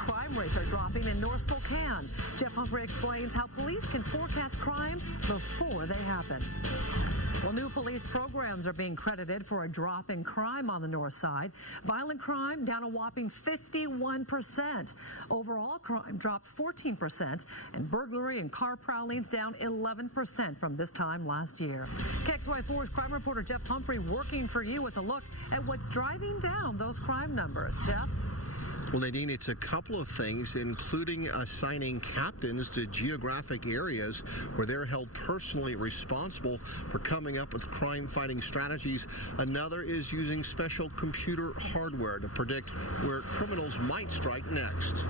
crime rates are dropping in North Spokane. Jeff Humphrey explains how police can forecast crimes before they happen. Well, new police programs are being credited for a drop in crime on the north side. Violent crime down a whopping 51%. Overall crime dropped 14%, and burglary and car prowlings down 11% from this time last year. KXY4's crime reporter Jeff Humphrey working for you with a look at what's driving down those crime numbers. Jeff? Well, Nadine, it's a couple of things, including assigning captains to geographic areas where they're held personally responsible for coming up with crime-fighting strategies. Another is using special computer hardware to predict where criminals might strike next.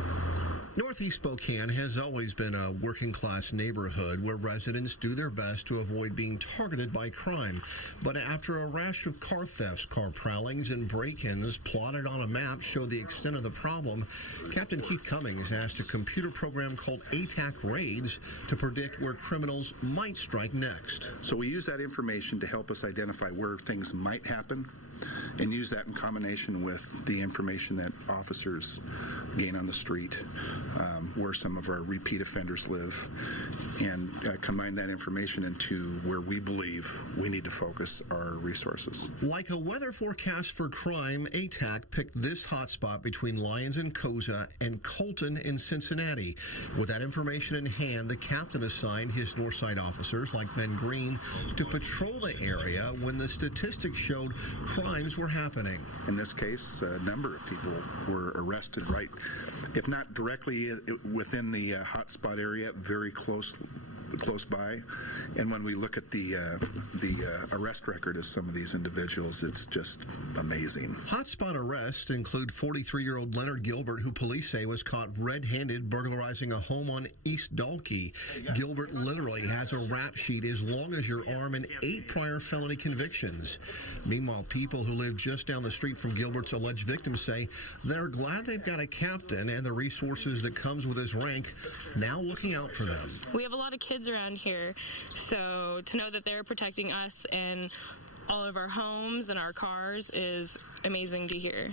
Northeast Spokane has always been a working-class neighborhood where residents do their best to avoid being targeted by crime. But after a rash of car thefts, car prowlings, and break-ins plotted on a map show the extent of the problem, Captain Keith Cummings asked a computer program called ATAC Raids to predict where criminals might strike next. So we use that information to help us identify where things might happen, and use that in combination with the information that officers gain on the street, where some of our repeat offenders live, and combine that information into where we believe we need to focus our resources. Like a weather forecast for crime, ATAC picked this hotspot between Lyons and Koza and Colton in Cincinnati. With that information in hand, the captain assigned his Northside officers, like Ben Green, to patrol the area when the statistics showed crimes were happening. In this case, a number of people were arrested right, if not directly within the hotspot area, very close by. And when we look at the arrest record of some of these individuals, it's just amazing. Hotspot arrests include 43-year-old Leonard Gilbert, who police say was caught red-handed burglarizing a home on East Dalkey. Gilbert literally has a rap sheet as long as your arm and 8 prior felony convictions. Meanwhile, people who live just down the street from Gilbert's alleged victims say they're glad they've got a captain and the resources that comes with his rank now looking out for them. We have a lot of kids around here, so to know that they're protecting us and all of our homes and our cars is amazing to hear.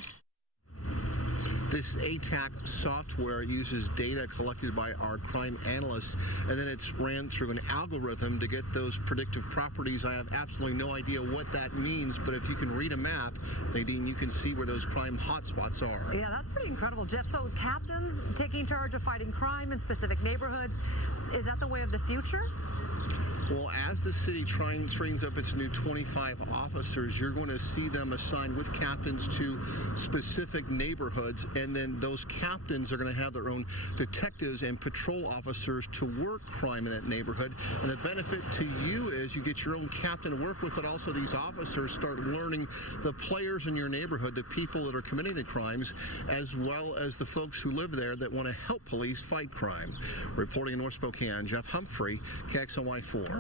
This ATAC software uses data collected by our crime analysts, and then it's ran through an algorithm to get those predictive properties. I have absolutely no idea what that means, but if you can read a map, Nadine, you can see where those crime hotspots are. Yeah, that's pretty incredible, Jeff. So captains taking charge of fighting crime in specific neighborhoods, is that the way of the future? Well, as the city trains up its new 25 officers, you're going to see them assigned with captains to specific neighborhoods, and then those captains are going to have their own detectives and patrol officers to work crime in that neighborhood. And the benefit to you is you get your own captain to work with, but also these officers start learning the players in your neighborhood, the people that are committing the crimes, as well as the folks who live there that want to help police fight crime. Reporting in North Spokane, Jeff Humphrey, KXLY4.